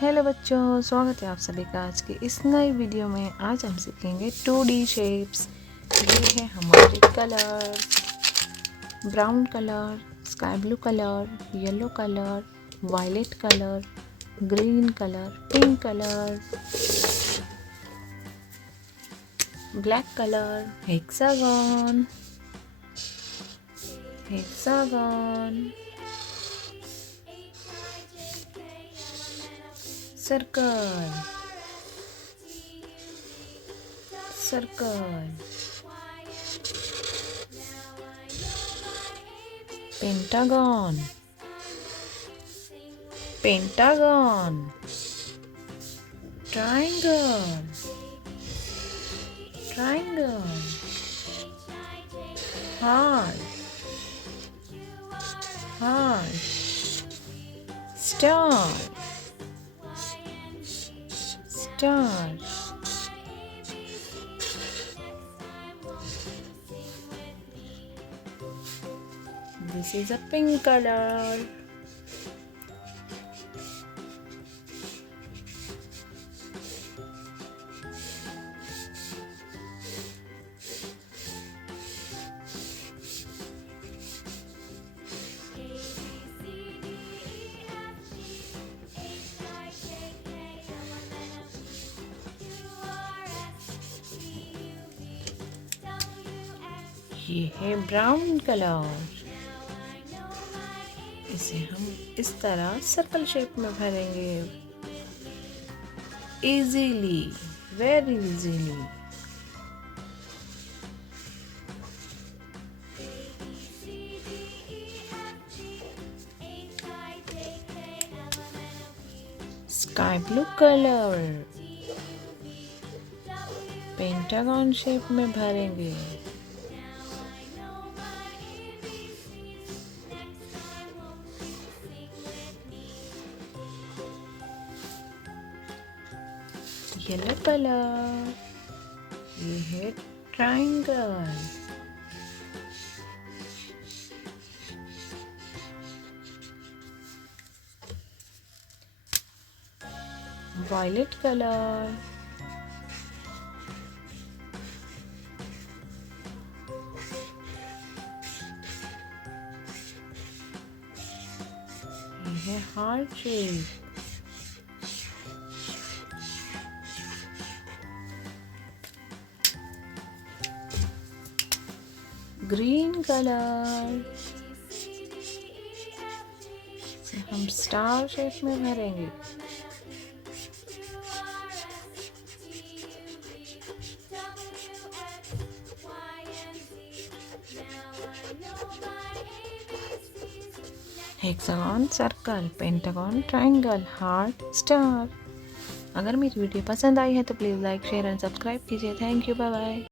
Hello बच्चों, स्वागत है आप सभी का आज की इस नई वीडियो में। आज हम सीखेंगे 2D शेप्स। ये है हमारे colour, brown colour, sky blue colour, yellow colour, violet colour, green colour, pink colour, black colour, hexagon, circle, pentagon, triangle, heart, star, This is a pink color. ये है ब्राउन कलर। इसे हम इस तरह circle shape में भरेंगे, easily, very easily. Sky blue colour pentagon shape में भरेंगे। येलो कलर, ये है ट्रायंगल। वायलेट कलर, ये है हार्ट शेप। ग्रीन कलर से हम स्टार शेप में भरेंगे। Hexagon, circle, pentagon, triangle, heart, star. अगर मेरी वीडियो पसंद आई है तो please like, share and subscribe कीजिए। Thank you, bye bye.